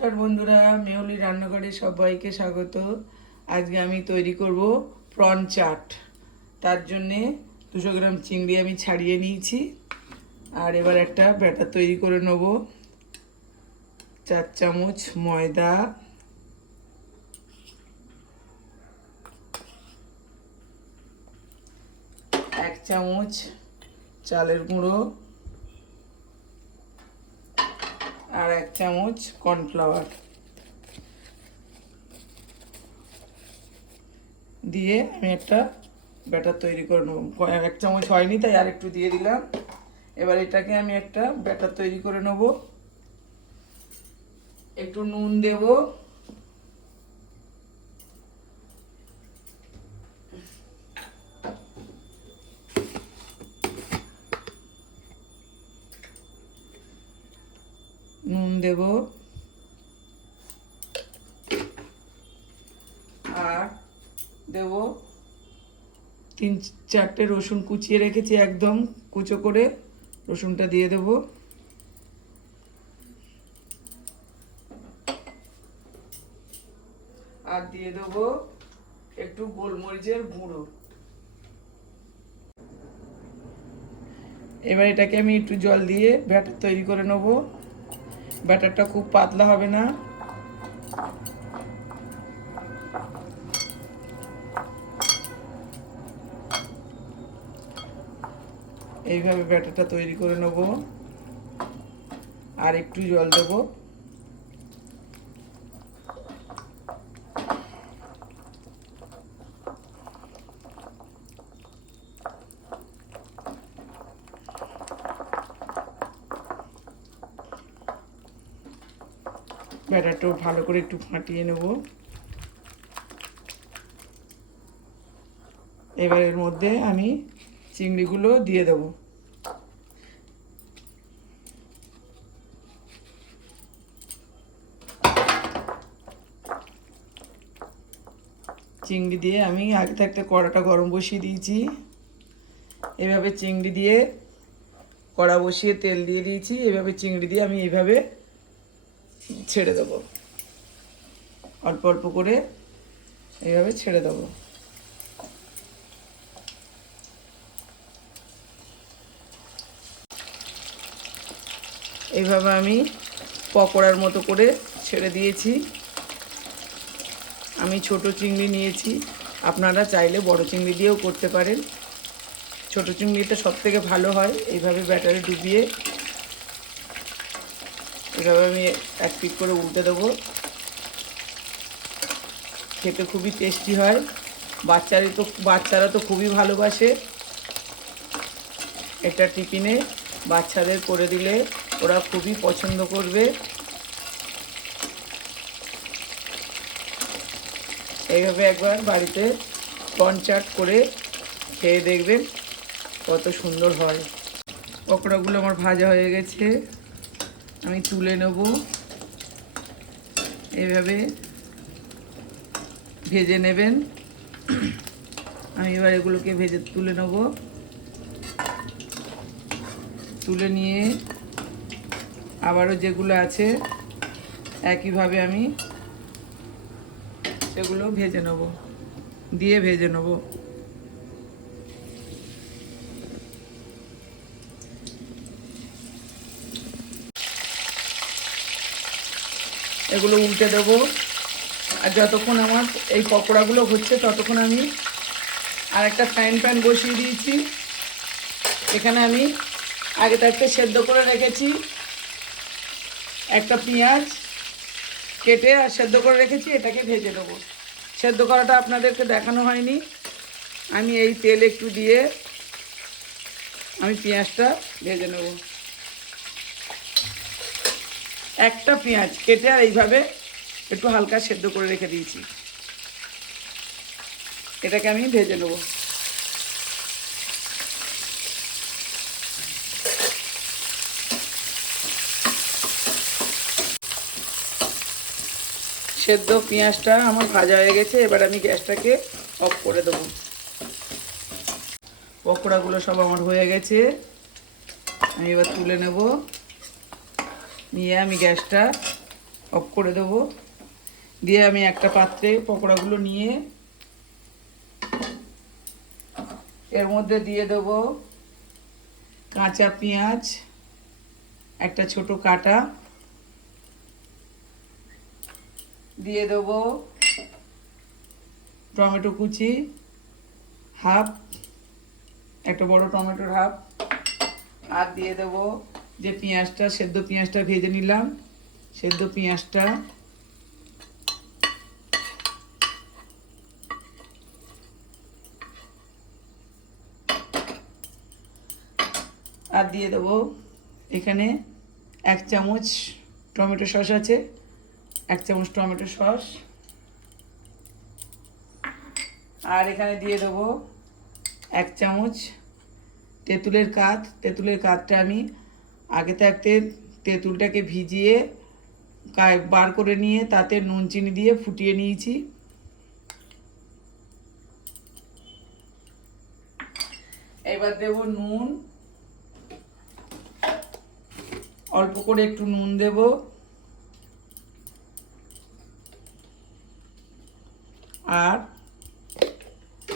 নমস্কার বন্ধুরা, মেহুলি রান্নাঘরে সবাইকে স্বাগত। আজকে আমি তৈরি করব প্রন চাট। তার জন্যে 200 গ্রাম চিংড়ি আমি ছাড়িয়ে নিয়েছি। আর এবার একটা ব্যাটার তৈরি করে নেব। 4 চামচ ময়দা, 1 চামচ চালের গুঁড়ো আর 1 চামচ কর্নফ্লাওয়ার দিয়ে আমি একটা ব্যাটার তৈরি করে নেব। 1 চামচ হয়নি তাই আর একটু দিয়ে দিলাম। এবার এটাকে আমি একটা ব্যাটার তৈরি করে নেব। একটু নুন দেব, আর দেব 3-4টে রসুন কুচিয়ে রেখেছি, একদম কুচো করে রসুনটা দিয়ে দেব। আর দিয়ে দেব একটু গোলমরিচের গুঁড়ো। এবার এটাকে আমি একটু জল দিয়ে ব্যাটার তৈরি করে নেব। ব্যাটারটা খুব পাতলা হবে না। এইভাবে ব্যাটারটা তৈরি করে নেব। আর একটু জল দেব। ব্যাটারটাও ভালো করে একটু ফাটিয়ে নেব। এবার এর মধ্যে আমি চিংড়িগুলো দিয়ে দেব। চিংড়ি দিয়ে আমি আগে থাকতে কড়াটা গরম বসিয়ে দিয়েছি। এভাবে চিংড়ি দিয়ে কড়া বসিয়ে তেল দিয়ে দিয়েছি। এভাবে চিংড়ি দিয়ে আমি এইভাবে ছেড়ে দেবো, অল্প অল্প করে এইভাবে ছেড়ে দেবো। এইভাবে আমি পকোড়ার মতো করে ছেড়ে দিয়েছি। আমি ছোট চিংড়ি নিয়েছি, আপনারা চাইলে বড় চিংড়ি দিয়েও করতে পারেন। ছোট চিংড়িটা সবথেকে ভালো হয়। এইভাবে ব্যাটারে ডুবিয়ে এভাবে আমি এক পিট করে উল্টে দেবো। খেতে খুবই টেস্টি হয়। বাচ্চারা তো খুবই ভালোবাসে। এটা টিফিনে বাচ্চাদের করে দিলে ওরা খুবই পছন্দ করবে। এইভাবে একবার বাড়িতে প্রন চাট করে খেয়ে দেখবেন কত সুন্দর হয়। পকোড়াগুলো আমার ভাজা হয়ে গেছে, আমি তুলে নেব। এইভাবে ভেজে নেবেন। আমি এবার এগুলোকে ভেজে তুলে নেব। তুলে নিয়ে আবারও যেগুলো আছে একইভাবে আমি সেগুলো ভেজে নেব, দিয়ে ভেজে নেব। এগুলো উল্টে দেবো। আর যতক্ষণ আমার এই পকোড়াগুলো হচ্ছে ততক্ষণ আমি আর একটা ফ্রাইং প্যান বসিয়ে দিয়েছি। এখানে আমি আগে থাকতে সেদ্ধ করে রেখেছি একটা পেঁয়াজ কেটে আর সেদ্ধ করে রেখেছি। এটাকে ভেজে দেবো। সেদ্ধ করাটা আপনাদেরকে দেখানো হয়নি। আমি এই তেল একটু দিয়ে আমি পেঁয়াজটা ভেজে নেব। একটা পেঁয়াজ কেটে আর এইভাবে একটু হালকা সেদ্ধ করে রেখে দিয়েছি। এটাকে আমি ভেজে নেব। সেদ্ধ পেঁয়াজটা আমার ভাজা হয়ে গেছে। এবার আমি গ্যাসটাকে অফ করে দেবো। পকোড়াগুলো সব আমার হয়ে গেছে। আমি এবার তুলে নেব। নিয়ে আমি গ্যাসটা অফ করে দেবো। দিয়ে আমি একটা পাত্রে পকোড়াগুলো নিয়ে এর মধ্যে দিয়ে দেবো কাঁচা পেঁয়াজ একটা ছোট কাটা, দিয়ে দেবো টমেটো কুচি হাফ, একটা বড় টমেটোর হাফ, আর দিয়ে দেবো যে পেঁয়াজটা সেদ্ধ পেঁয়াজটা ভেজে নিলাম, সেদ্ধ পেঁয়াজটা, আর দিয়ে দেবো এখানে 1 চামচ টমেটো সস আছে, 1 চামচ টমেটো সস, আর এখানে দিয়ে দেবো 1 চামচ তেঁতুলের কাঠ। তেঁতুলের কাঠটা আমি আগে থাকতে তেঁতুলটাকে ভিজিয়ে বার করে নিয়ে তাতে নুন চিনি দিয়ে ফুটিয়ে নিয়েছি। এবার দেব নুন, অল্প করে একটু নুন দেব, আর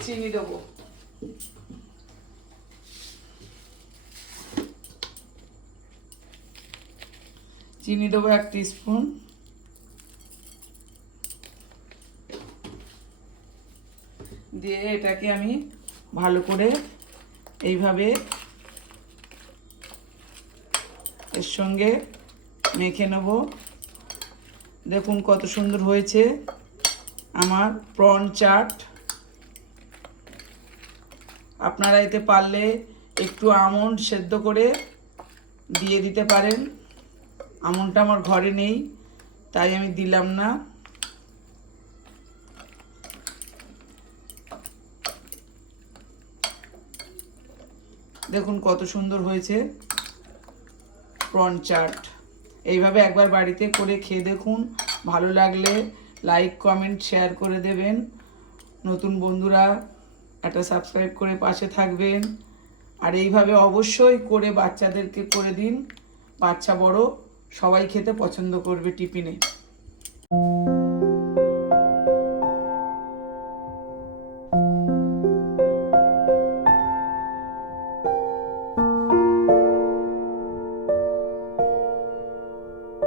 চিনি দেবো। চিনি দেবো 1 টিস্পুন, দিয়ে এটাকে আমি ভালো করে এইভাবে এর সঙ্গে মেখে নেব। দেখুন কত সুন্দর হয়েছে আমার প্রন চাট। আপনারা এতে পারলে একটু আমন্ড সেদ্ধ করে দিয়ে দিতে পারেন। আমন্ডটা আমার ঘরে নেই তাই আমি দিলাম না। দেখুন কত সুন্দর হয়েছে প্রন চাট। এইভাবে একবার বাড়িতে করে খেয়ে দেখুন, ভালো লাগলে লাইক কমেন্ট শেয়ার করে দেবেন। নতুন বন্ধুরা একটা সাবস্ক্রাইব করে পাশে থাকবেন, আর এইভাবে অবশ্যই করে বাচ্চাদেরকে করে দিন, বাচ্চা বড় সবাই খেতে পছন্দ করবে টিফিনে।